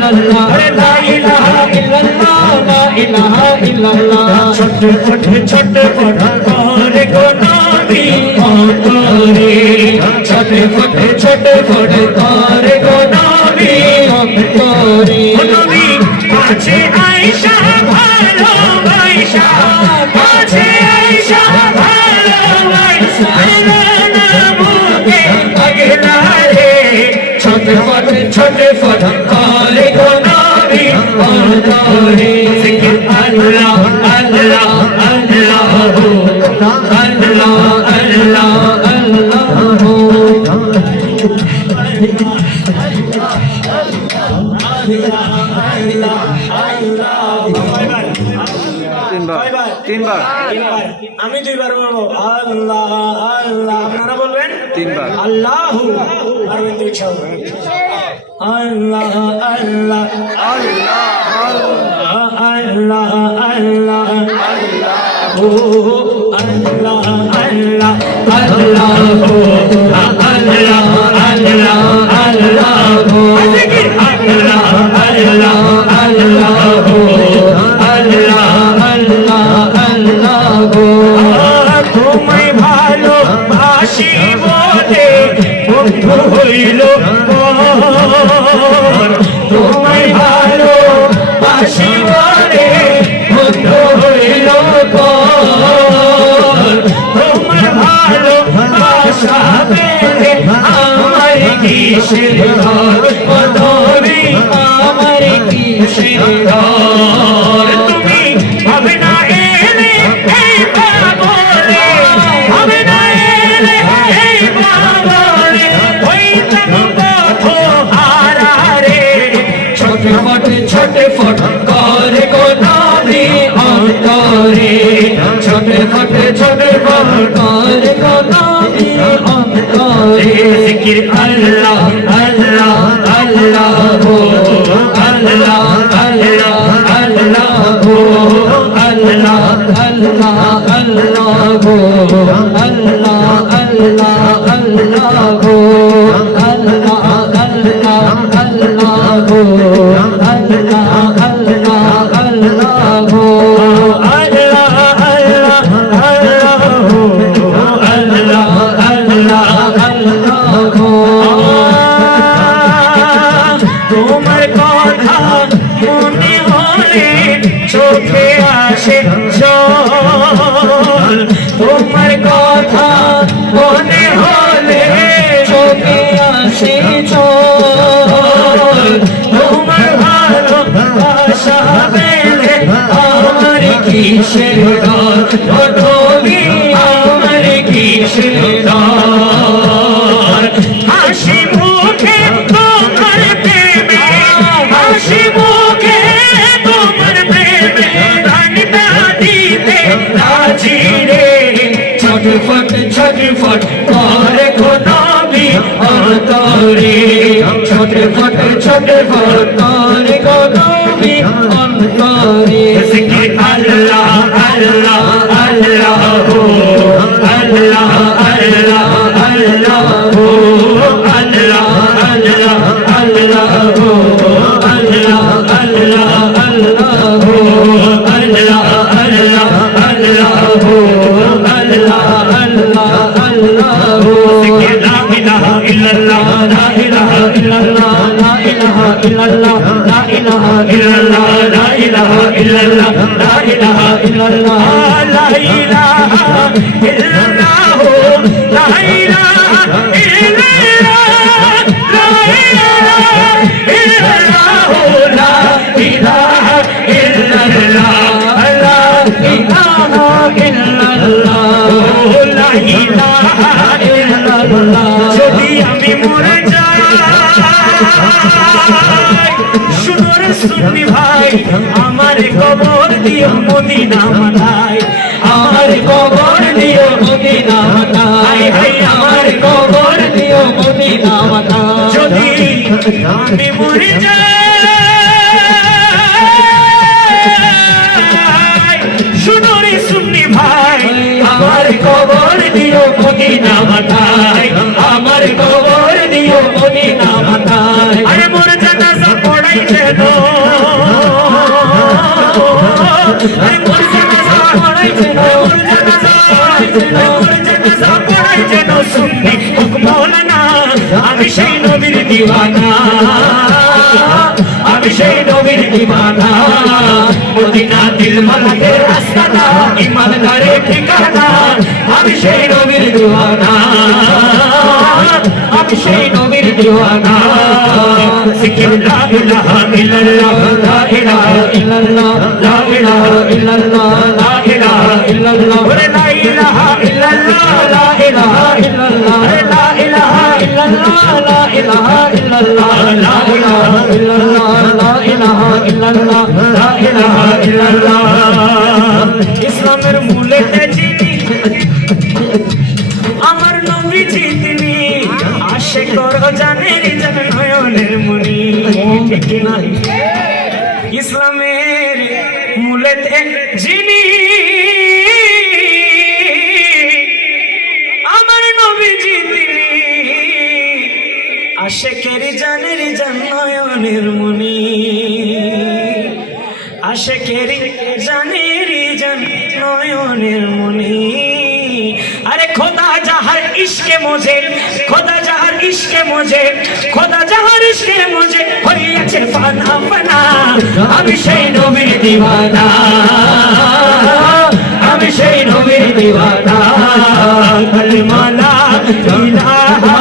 ইল্লাল্লাহ লা ইলাহা ইল্লাল্লাহ লা ইলাহা ইল্লাল্লাহ ছটফট ছটফট করে গো নবী অন্তরে ছটফট ছটফট করে গো নবী অন্তরে নবী আছে আয়েশা ভালোবাসা আছে আয়েশা ভালোবাসা নামকে পাগলা রে ছটফট ছটফট করে গো নবী অন্তরে জিকির আল্লাহ আল্লাহ আল্লাহ আল্লাহ আল্লাহ তিনবার আমি দুইবার বলবো আল্লাহ আল্লাহ আপনারা বলবেন তিনবার আল্লাহু পারবেন তো ইনশাআল্লাহ আল্লাহ আল্লাহ আল্লাহ আল্লাহ আল্লাহ ও আল্লাহ আল্লাহ আল্লাহ ও আল্লাহ আল্লাহ আল্লাহ ও আল্লাহ আল্লাহ আল্লাহ ও আল্লাহ আল্লাহ আল্লাহ গো তোমায় ভালোবাসি বলে বন্ধু হইল তোমায় ভালোবাসি বলে বন্ধু হইল তোমার ভালোবাসা পেলে আমার কিসের ঘর ধরে আমার কিসের ঘর তুমি হবে না এলে এই পাগলে হবে না এলে এই পাগলে হইতাম পথ হারারে ছটফট ছটফট করে গো নবী অন্তরে ছটফট ছটফট করে গো নবী অন্তরে জিকির আল্লাহ আল্লাহ আল্লাহ হো আল্লাহ আল্লাহ আল্লাহ হো আল্লাহ আল্লাহ আল্লাহ হো আল্লাহ আল্লাহ আল্লাহ হো আল্লাহ আল্লাহ আল্লাহ হো আল্লাহ আল্লাহ আল্লাহ হো আল্লাহ আল্লাহ আল্লাহ হো আল্লাহ আল্লাহ আল্লাহ হো তোমার কথা মনে হলে চোখে আসে জল তোমার কথা মনে হলে চোখে আসে জল তোমার ভালোবাসা পেলে আমার কিসের ডর তুমি আমার কিসের ডর হাসি মুখে তোমার প্রেমে হাসি মুখে তোমার প্রেমে গানটা দিতে রাজি রে ছটফট ছটফট করে গো নবী অন্তরে ছটফট ছটফট করে গো নবী অন্তরে জিকির আল্লাহ আল্লাহ আল্লাহ হো আল্লাহ আল্লাহ আল্লাহ হো আল্লাহ আল্লাহ আল্লাহ হো আল্লাহ আল্লাহ আল্লাহ হো আল্লাহ আল্লাহ আল্লাহ হো আল্লাহ আল্লাহ আল্লাহ হো লা ইলাহা ইল্লাল্লাহ লা ইলাহা ইল্লাল্লাহ লা ইলাহা ইল্লাল্লাহ লা ইলাহা ইল্লাল্লাহ লা ইলাহা ইল্লাল্লাহ লা ইলাহা ইল্লাল্লাহ লা ইলাহা ইল্লাল্লাহ লা ইলাহা ইল্লাল্লাহ লা ইলাহা ইল্লাল্লাহ লা ইলাহা ইল্লাল্লাহ লা ইলাহা ইল্লাল্লাহ যদি আমি মরে যাই শুনো রে সুন্নি ভাই আমার কবর দিও মদিনা মাথায় আমার কবর দিও মদিনা মাথায় হাই আমার কবর দিও মদিনা মাথায় যদি আমি মরে যাই শুনো রে সুন্নি ভাই আমার কবর দিও মদিনা মাথায় আমার কবর দিও মদিনা মাথায় আরে মোর জানাজা পড়া পড়াই যেন মোর জানাজা পড়াই যেন মোর জানাজা পড়াই যেন সুন্নি হুক মৌলানা আমি সেই নবীর দিওয়ানা আমি সেই নবীর দিওয়ানা মদিনা দিল মালাকের রাস্তানা ইমানদারের ঠিকানা আমি সেই নবীর দিওয়ানা আমি সেই নবীর দিওয়ানা জিকির লা ইলাহা ইল্লাল্লাহ লা ইলাহা ইল্লাল্লাহ লা ইলাহা ইল্লাল্লাহ লা ইলাহা ইল্লাল্লাহ লা ইলাহা ইল্লাল্লাহ লা ইলাহা ইল্লাল্লাহ লা ইলাহা ইল্লাল্লাহ লা ইলাহা ইল্লাল্লাহ লা ইলাহা ইল্লাল্লাহ লা ইলাহা ইল্লাল্লাহ লা ইলাহা ইল্লাল্লাহ ইসলামের মূলেতে যিনি আমার নবীজি তিনি আশিক ও জানের জান নয়নের মনি ঠিক না ইসলামের মূলেতে যিনি আমার নবীজি তিনি আশিকের জানের জান নয়নের মনি আশিকের জানের জান নয়নের মনি अरे खुदा जहर इश्क मुझे खुदा जहर इश्क मुझे खुदा जहर इश्क मुझे হইয়াছে ফানা ফানা আমি সেই নবীর দিওয়ানা আমি সেই নবীর দিওয়ানা কলমা লা ইলাহা